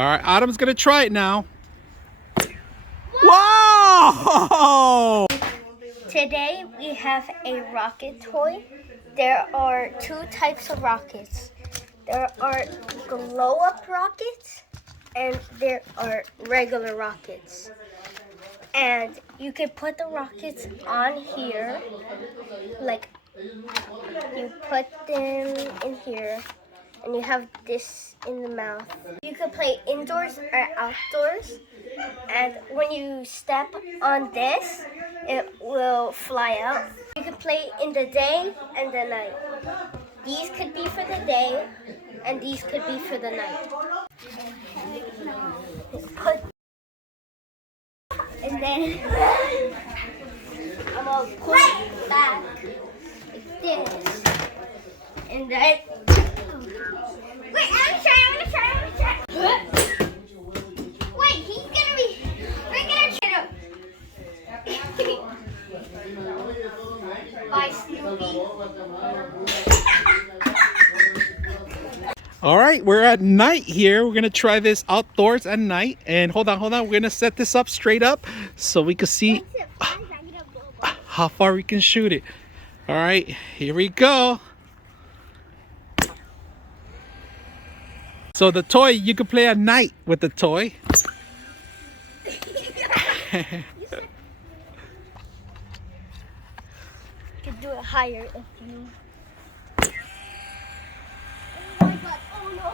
All right, Autumn's gonna try it now. Whoa! Today we have a rocket toy. There are two types of rockets. There are glow-up rockets and there are regular rockets. And you can put the rockets on here, like you put them in here and you have this in the mouth. You can play indoors or outdoors, and when you step on this, it will fly out. You can play in the day and the night. These could be for the day, and these could be for the night. Put, and then I'm gonna pull it back like this, and then. Wait, I'm gonna try. Wait, we're gonna try to. Bye, Snoopy. All right, we're at night here. We're gonna try this outdoors at night. And hold on. We're gonna set this up straight up so we can see how far we can shoot it. All right, here we go. So the toy, you can play at night with the toy. You can do it higher if you. Oh my god! Oh no!